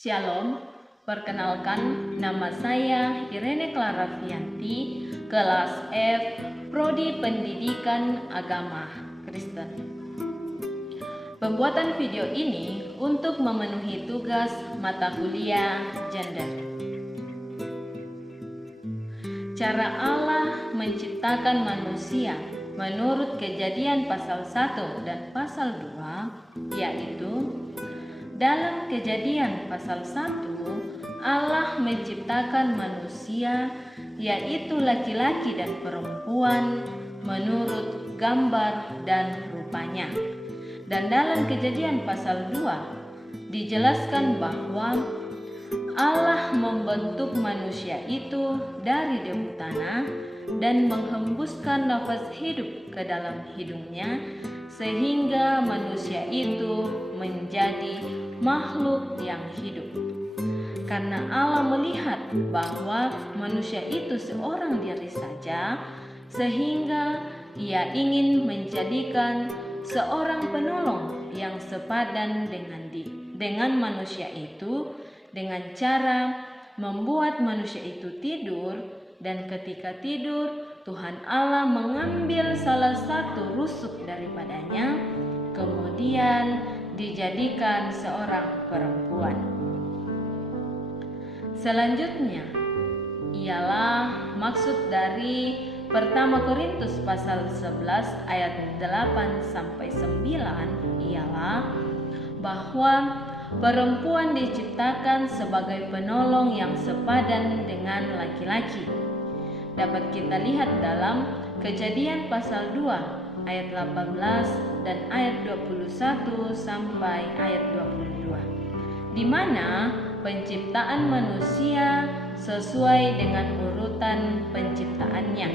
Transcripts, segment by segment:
Shalom, perkenalkan nama saya Irene Claravianti, kelas F, Prodi Pendidikan Agama Kristen. Pembuatan video ini untuk memenuhi tugas mata kuliah gender. Cara Allah menciptakan manusia menurut Kejadian pasal 1 dan pasal 2, yaitu dalam Kejadian pasal 1, Allah menciptakan manusia, yaitu laki-laki dan perempuan, menurut gambar dan rupanya. Dan dalam Kejadian pasal 2, dijelaskan bahwa Allah membentuk manusia itu dari debu tanah dan menghembuskan nafas hidup ke dalam hidungnya, sehingga manusia itu menjadi makhluk yang hidup. Karena Allah melihat bahwa manusia itu seorang diri saja, sehingga Ia ingin menjadikan seorang penolong yang sepadan dengan manusia itu, dengan cara membuat manusia itu tidur. Dan ketika tidur, Tuhan Allah mengambil salah satu rusuk daripadanya, kemudian dijadikan seorang perempuan. Selanjutnya ialah maksud dari pertama Korintus pasal 11 ayat 8 sampai 9 ialah bahwa perempuan diciptakan sebagai penolong yang sepadan dengan laki-laki. Dapat kita lihat dalam Kejadian pasal 2 ayat 18 dan ayat 21 sampai ayat 22, di mana penciptaan manusia sesuai dengan urutan penciptaannya.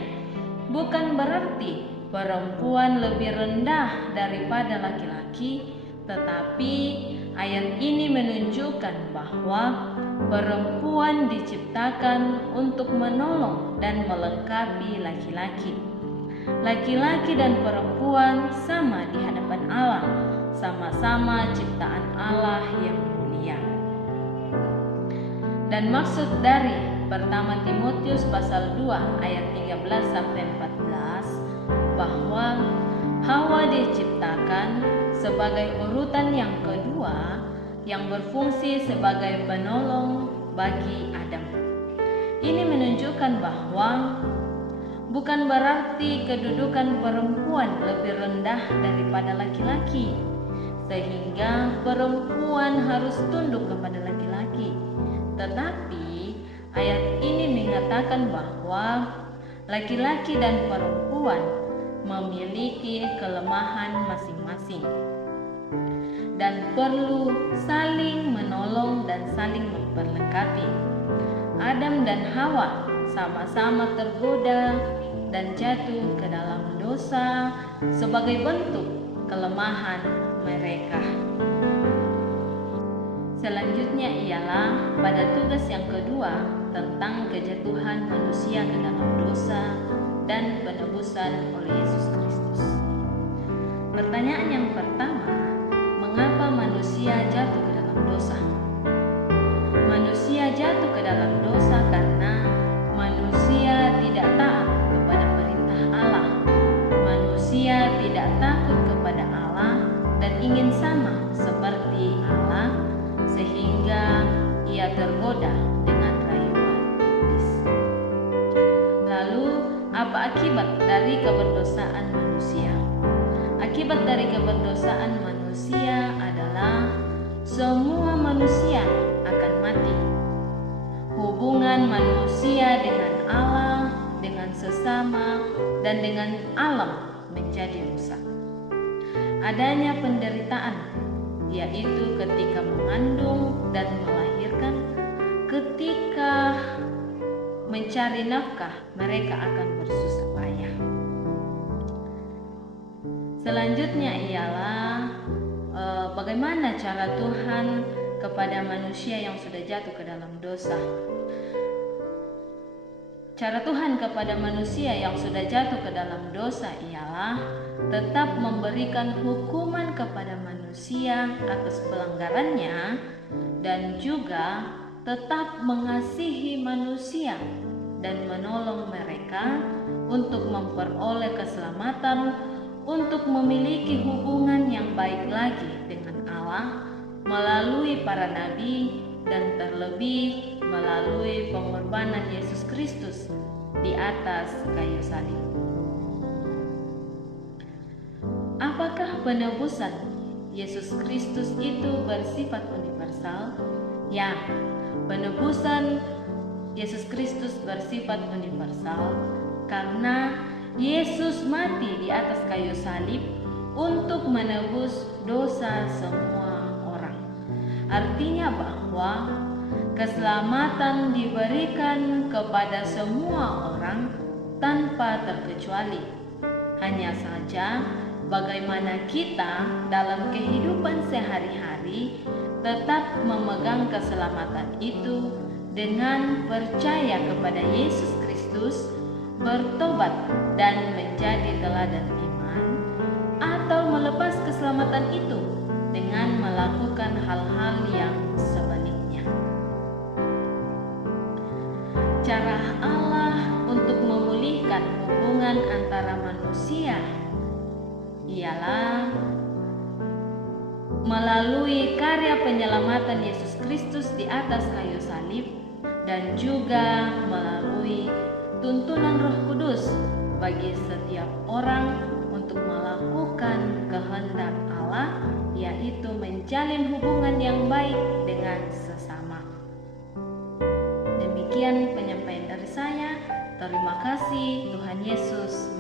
Bukan berarti perempuan lebih rendah daripada laki-laki, tetapi ayat ini menunjukkan bahwa perempuan diciptakan untuk menolong dan melengkapi laki-laki. Laki-laki dan perempuan sama di hadapan Allah, sama-sama ciptaan Allah yang mulia. Dan maksud dari pertama Timotius pasal 2 ayat 13 sampai 14 bahwa Hawa diciptakan sebagai urutan yang kedua yang berfungsi sebagai penolong bagi Adam. Ini menunjukkan bahwa bukan berarti kedudukan perempuan lebih rendah daripada laki-laki, sehingga perempuan harus tunduk kepada laki-laki. Tetapi ayat ini mengatakan bahwa laki-laki dan perempuan memiliki kelemahan masing-masing dan perlu saling menolong dan saling memperlengkapi. Adam dan Hawa sama-sama tergoda dan jatuh ke dalam dosa sebagai bentuk kelemahan mereka. Selanjutnya ialah pada tugas yang kedua tentang kejatuhan manusia ke dalam dosa dan penebusan oleh Yesus Kristus. Pertanyaan yang pertama, mengapa manusia jatuh ke dalam dosa? Manusia jatuh ke dalam dosa karena manusia tidak taat kepada perintah Allah. Manusia tidak takut kepada Allah dan ingin sama seperti Allah, sehingga ia tergoda dengan rayuan iblis. Lalu, apa akibat dari keberdosaan manusia? Akibat dari keberdosaan manusia adalah semua manusia akan mati. Hubungan manusia dengan Allah, dengan sesama, dan dengan alam menjadi rusak. Adanya penderitaan, yaitu ketika mengandung dan melahirkan, ketika mencari nafkah, mereka akan bersusah payah. Selanjutnya ialah bagaimana cara Tuhan kepada manusia yang sudah jatuh ke dalam dosa. Cara Tuhan kepada manusia yang sudah jatuh ke dalam dosa ialah tetap memberikan hukuman kepada manusia atas pelanggarannya, dan juga tetap mengasihi manusia dan menolong mereka untuk memperoleh keselamatan, untuk memiliki hubungan yang baik lagi dengan Allah melalui para nabi dan terlebih melalui pengorbanan Yesus Kristus di atas kayu salib. Apakah penebusan Yesus Kristus itu bersifat universal? Ya, penebusan Yesus Kristus bersifat universal karena Yesus mati di atas kayu salib untuk menebus dosa semua orang. Artinya bahwa keselamatan diberikan kepada semua orang tanpa terkecuali. Hanya saja bagaimana kita dalam kehidupan sehari-hari tetap memegang keselamatan itu dengan percaya kepada Yesus Kristus, bertobat dan menjadi teladan iman, atau melepas keselamatan itu dengan melakukan hal-hal yang sebaliknya. Cara Allah untuk memulihkan hubungan antara manusia ialah melalui karya penyelamatan Yesus Kristus di atas kayu salib, dan juga melalui tuntunan Roh Kudus bagi setiap orang untuk melakukan kehendak Allah, yaitu menjalin hubungan yang baik dengan sesama. Demikian penyampaian dari saya. Terima kasih. Tuhan Yesus